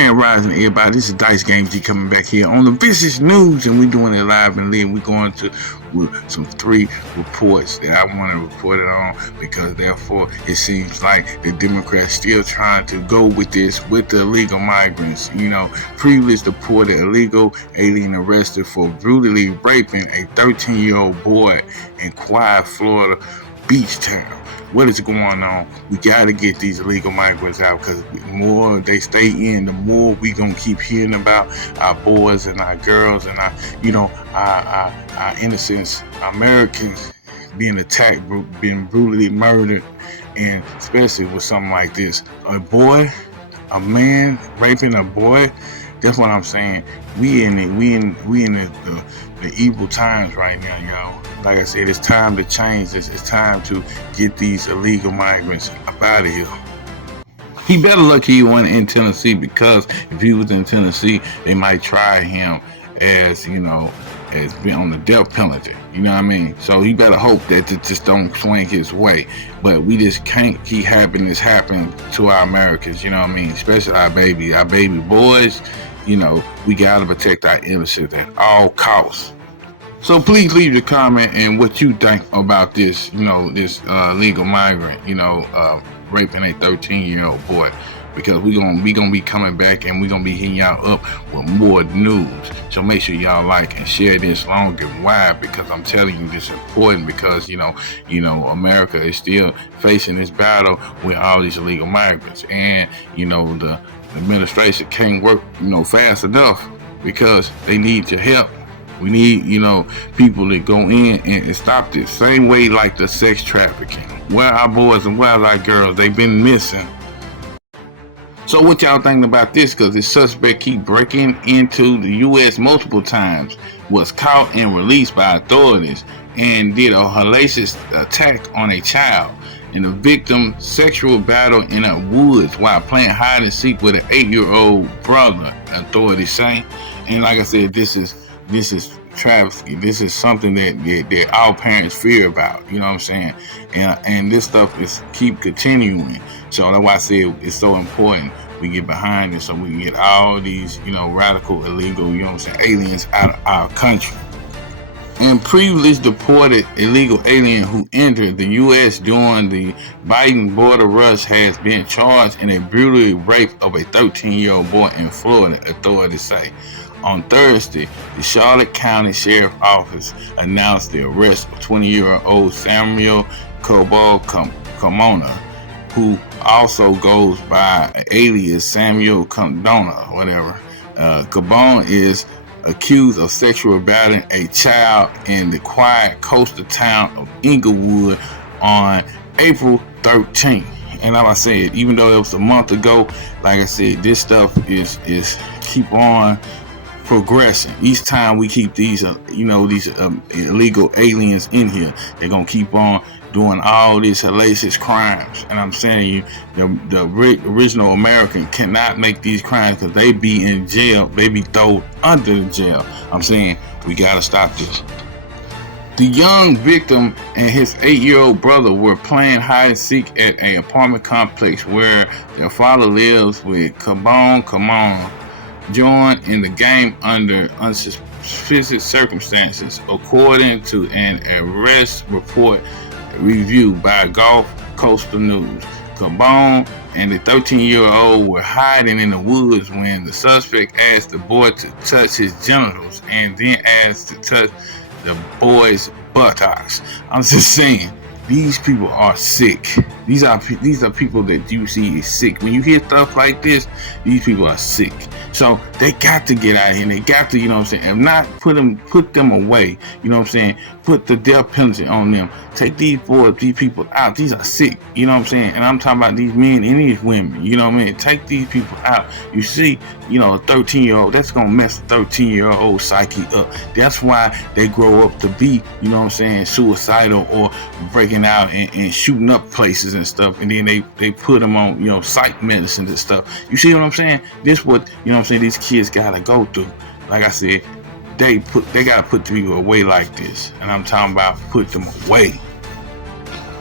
Grand Rising, everybody. This is Dice Game G coming back here on the Vicious News, and we're doing it live and live. We're going to with some 3 reports that I want to report it on, because therefore it seems like the Democrats still trying to go with this with the illegal migrants. Previously deported illegal alien arrested for brutally raping a 13-year-old boy in quiet Florida beach town. What is going on? We got to get these illegal migrants out, because the more they stay in, the more we gonna keep hearing about our boys and our girls and our innocent Americans being attacked, being brutally murdered, and especially with something like this, a man raping a boy. That's what I'm saying. We in the evil times right now, y'all. Like I said, it's time to change this. It's time to get these illegal migrants up out of here. He better lucky he wasn't in Tennessee, because if he was in Tennessee, they might try him as being on the death penalty. You know what I mean? So he better hope that it just don't swing his way. But we just can't keep having this happen to our Americans. You know what I mean? Especially our baby boys. We gotta protect our innocents at all costs. So please leave your comment and what you think about this, this legal migrant, raping a 13-year-old boy, because we're gonna be coming back, and we're gonna be hitting y'all up with more news. So make sure y'all like and share this long and wide, because I'm telling you, this is important, because America is still facing this battle with all these illegal migrants, and the administration can't work fast enough, because they need your help. We need, people that go in and stop this. Same way like the sex trafficking. Where our boys and where our girls, they've been missing. So what y'all think about this? Because the suspect keep breaking into the U.S. multiple times, was caught and released by authorities, and did a hellacious attack on a child. And the victim sexual battle in the woods while playing hide and seek with an 8-year-old brother, authorities say. And like I said, this is travesty. This is something that all parents fear about. You know what I'm saying? And this stuff is keep continuing. So that's why I say it's so important we get behind it, so we can get all these radical, illegal, aliens out of our country. And previously deported illegal alien who entered the U.S. during the Biden border rush has been charged in a brutal rape of a 13-year-old boy in Florida, authorities say. On Thursday, the Charlotte County Sheriff's Office announced the arrest of 20-year-old Samuel Carmona, who also goes by alias Samuel Condona, whatever. Cabone is accused of sexual battering a child in the quiet coastal town of Inglewood on April 13th. And like I said, even though it was a month ago, like I said, this stuff is keep on progressing. Each time we keep these illegal aliens in here, they're gonna keep on doing all these hellacious crimes. And I'm saying you, the original American cannot make these crimes, because they be in jail. They be thrown under the jail. I'm saying we gotta stop this. The young victim and his 8-year-old brother were playing hide and seek at an apartment complex where their father lives, with Carmona joined in the game under unsuspicious circumstances, according to an arrest report reviewed by Gulf Coastal News. Cabone and the 13-year-old were hiding in the woods when the suspect asked the boy to touch his genitals, and then asked to touch the boy's buttocks. I'm just saying, these people are sick. These are people that you see is sick. When you hear stuff like this, these people are sick. So they got to get out of here. And they got to, if not put them away, put the death penalty on them. Take these people out. These are sick, and I'm talking about these men and these women, take these people out. You see, a 13-year-old, that's gonna mess a 13-year-old psyche up. That's why they grow up to be, suicidal, or breaking out and shooting up places and stuff, and then they put them on, psych medicines and stuff. You see what I'm saying? This what, these kids gotta go through. Like I said, they gotta put the people away like this, and I'm talking about put them away.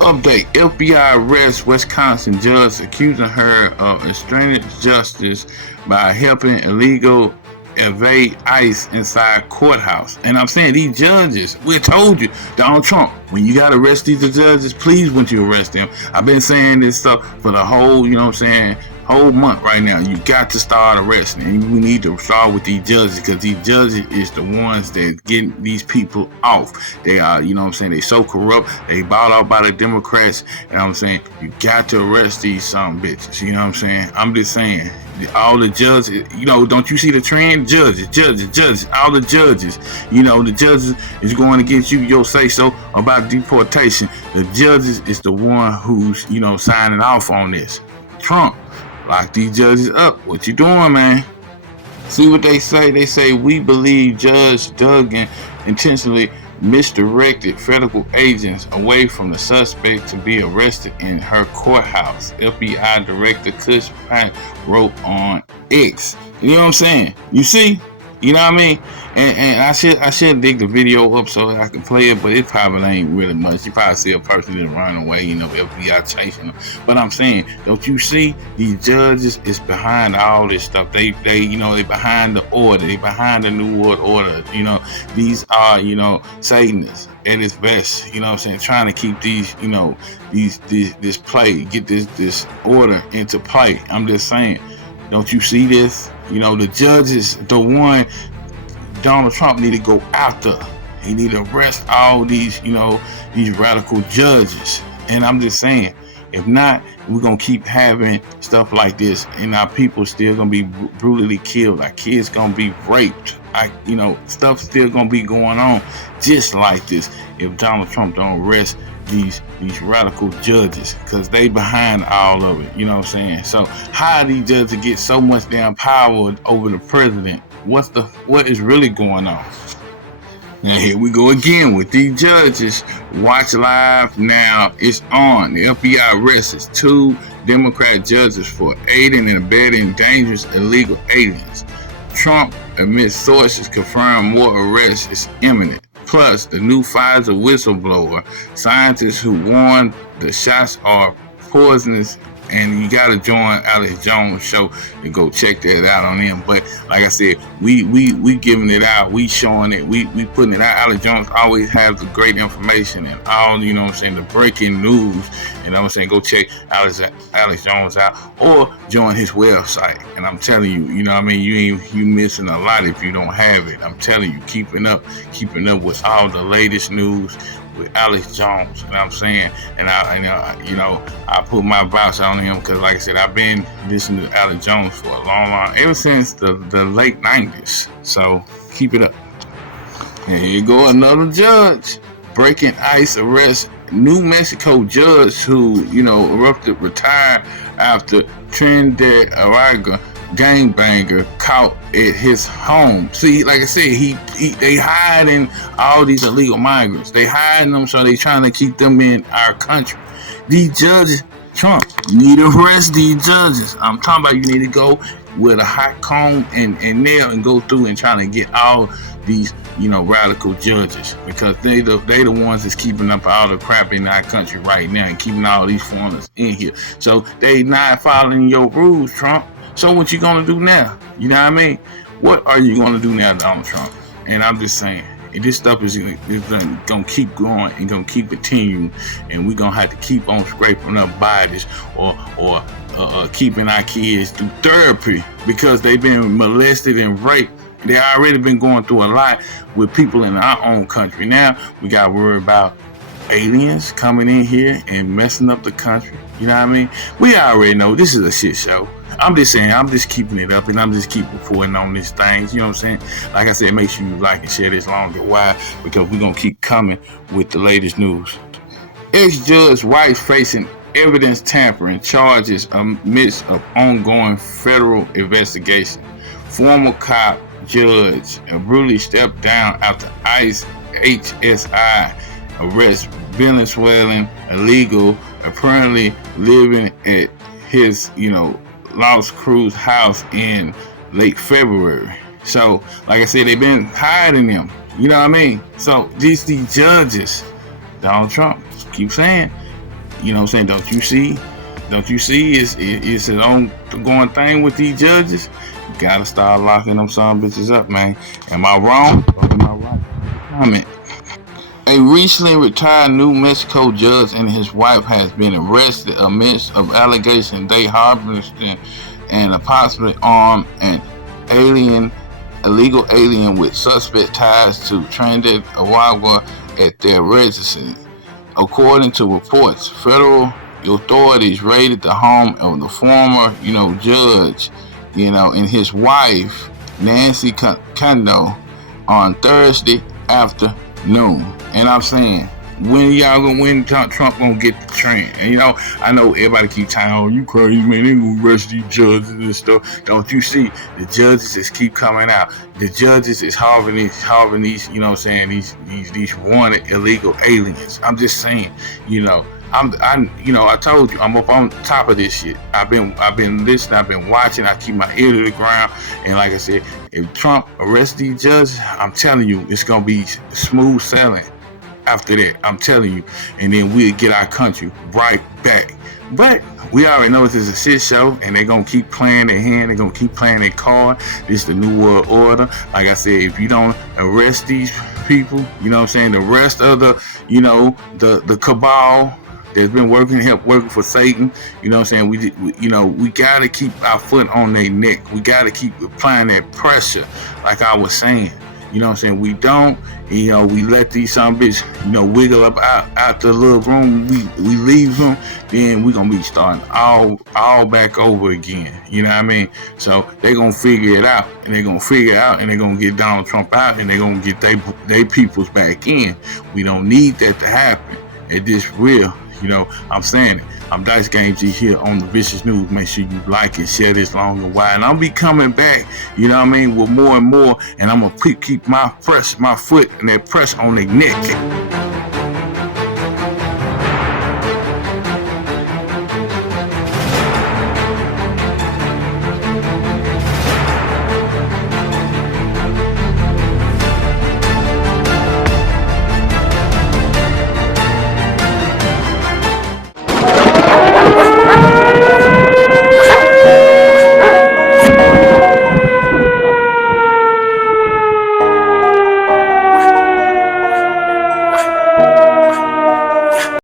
Update: FBI arrests Wisconsin judge accusing her of obstructing justice by helping illegal evade ICE inside courthouse. And I'm saying these judges, we told you, Donald Trump, when you got to arrest these judges, please when you arrest them. I've been saying this stuff for the whole, whole month right now. You got to start arresting, and we need to start with these judges, because these judges is the ones that getting these people off. They are, they so corrupt. They bought out by the Democrats, and I'm saying you got to arrest these some bitches. You know what I'm saying? I'm just saying. All the judges, don't you see the trend? Judges, all the judges, the judges is going to get you your say so about deportation. The judges is the one who's, signing off on this. Trump, lock these judges up. What you doing, man? See what they say? They say, we believe Judge Duggan intentionally misdirected federal agents away from the suspect to be arrested in her courthouse. FBI Director Kush Pack wrote on X. You know what I'm saying? You see? You know what I mean? And I should dig the video up so I can play it, but it probably ain't really much. You probably see a person that run away, FBI chasing them. But I'm saying, don't you see? These judges is behind all this stuff. They behind the order. They behind the New World Order. These are, Satanists at its best. You know what I'm saying? Trying to keep these, this play, get this order into play. I'm just saying. Don't you see this? The judges, the one Donald Trump need to go after. He need to arrest all these, these radical judges. And I'm just saying, if not, we're going to keep having stuff like this, and our people still going to be brutally killed. Our kids going to be raped. Stuff still going to be going on just like this if Donald Trump don't arrest these radical judges, because they behind all of it. You know what I'm saying? So how these judges get so much damn power over the president? What is really going on? Now here we go again with these judges. Watch live now. It's on. The FBI arrests 2 Democrat judges for aiding and abetting dangerous illegal aliens. Trump admits sources confirm more arrests is imminent. Plus, the new Pfizer whistleblower, scientists who warned the shots are poisonous. And you gotta join Alex Jones' show and go check that out on them. But like I said, we giving it out, we showing it, we putting it out. Alex Jones always has the great information and all, the breaking news. And I'm saying, go check Alex Jones out or join his website. And I'm telling you, you missing a lot if you don't have it. I'm telling you, keeping up with all the latest news with Alex Jones. And I'm saying, and I put my vouch on him, because like I said, I've been listening to Alex Jones for a long, ever since the late 90s. So keep it up. And here you go, another judge. Breaking ICE arrest New Mexico judge who, erupted retired after Trinidad Ariga gangbanger caught at his home. See, like I said, they hiding all these illegal migrants. They hiding them, so they trying to keep them in our country. These judges, Trump, you need to arrest these judges. I'm talking about, you need to go with a hot comb and nail and go through and trying to get all these, radical judges, because they the ones that's keeping up all the crap in our country right now and keeping all these foreigners in here. So they not following your rules, Trump. So what you gonna do now? You know what I mean? What are you gonna do now, Donald Trump? And I'm just saying, this stuff is gonna keep going and gonna keep continuing, and we're gonna have to keep on scraping up bodies or keeping our kids through therapy, because they've been molested and raped. They already been going through a lot with people in our own country. Now we gotta worry about aliens coming in here and messing up the country. You know what I mean? We already know this is a shit show. I'm just saying, I'm just keeping it up, and I'm just keep reporting on these things. You know what I'm saying? Like I said, make sure you like and share this longer. Why? Because we're going to keep coming with the latest news. Ex-judge wife facing evidence tampering charges amidst of ongoing federal investigation. Former cop judge brutally stepped down after ICE HSI arrests Venezuelan illegal apparently living at his, Los Cruz house in late February. So, like I said, they've been hiding them. You know what I mean? So these judges, Donald Trump, keep saying, You know what I'm saying? Don't you see? Don't you see? It's an ongoing thing with these judges. You gotta start locking them some bitches up, man. Am I wrong? Or am I right? Comment. A recently retired New Mexico judge and his wife has been arrested amidst of allegations they harbored and possibly armed an alien, illegal alien with suspect ties to Trinidad Tobago at their residence. According to reports, federal authorities raided the home of the former, judge, and his wife, Nancy Kondo, on Thursday afternoon. And I'm saying, when Trump gonna get the trend? And I know everybody keep telling, oh, you crazy, man, they gonna arrest these judges and stuff. Don't you see? The judges just keep coming out. The judges is harboring these, these wanted illegal aliens. I'm just saying, I told you, I'm up on top of this shit. I've been listening, I've been watching, I keep my ear to the ground, and like I said, if Trump arrests these judges, I'm telling you, it's gonna be smooth sailing after that. I'm telling you, and then we'll get our country right back. But we already know this is a shit show, and they're gonna keep playing their hand, they're gonna keep playing their card. This is the New World Order. Like I said, if you don't arrest these people, the rest of the cabal that's been working for Satan, we gotta keep our foot on their neck. We gotta keep applying that pressure, like I was saying. We don't, we let these some bitch, wiggle up out the little room. We leave them, then we gonna be starting all back over again. You know what I mean? So they gonna figure it out, and they gonna get Donald Trump out, and they gonna get they peoples back in. We don't need that to happen. It this real. I'm saying it. I'm Dice Game G here on the Vicious News. Make sure you like and share this long and wide. And I'll be coming back, with more and more. And I'm going to keep my foot and that press on their neck.